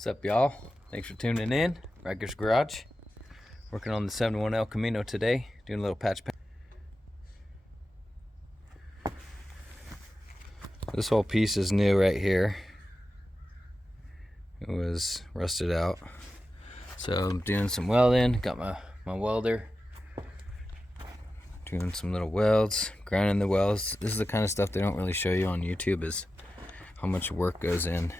What's up, y'all? Thanks for tuning in. Ryker's Garage. Working on the 71 El Camino today. Doing a little patch. This whole piece is new right here. It was rusted out. So I'm doing some welding. Got my welder. Doing some little welds. Grinding the welds. This is the kind of stuff they don't really show you on YouTube, is how much work goes in.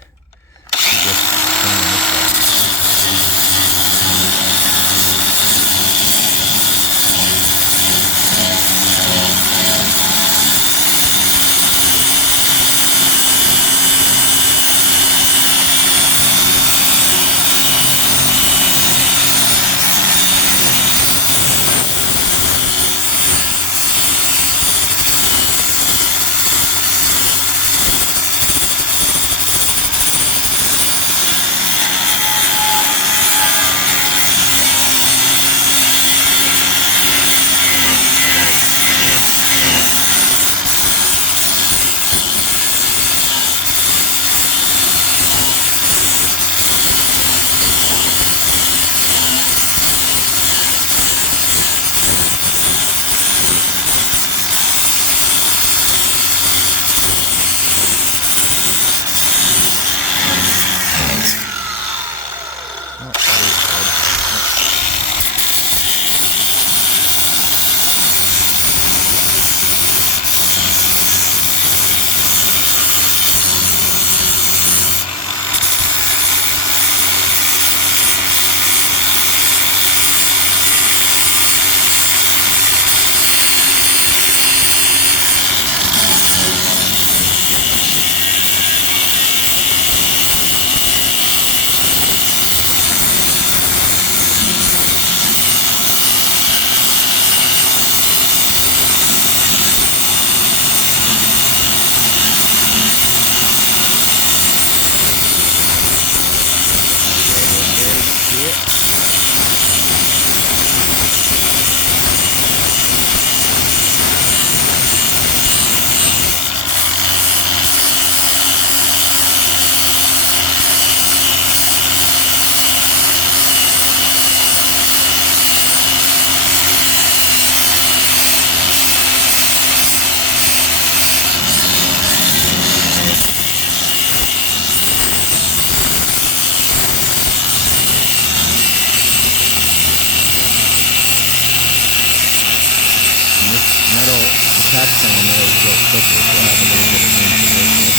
Patch panel metal is a little thicker, so I'll have a little bit of room to work with.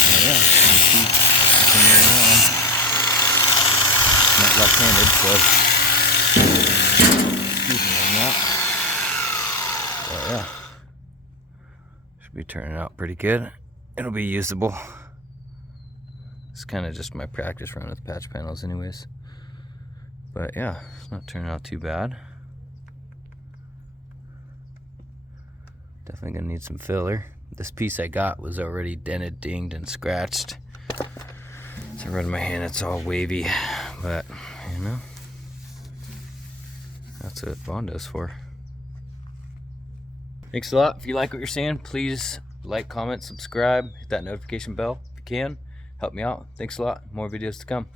So yeah, I'm keep continuing along. I'm not left-handed, so excuse me on that. But yeah, should be turning out pretty good. It'll be usable. It's kind of just my practice run with patch panels anyways. But yeah, it's not turning out too bad. Definitely gonna need some filler. This piece I got was already dented, dinged, and scratched. So I run my hand, it's all wavy, but you know, that's what Bondo's for. Thanks a lot. If you like what you're seeing, please like, comment, subscribe, hit that notification bell if you can. Help me out. Thanks a lot. More videos to come.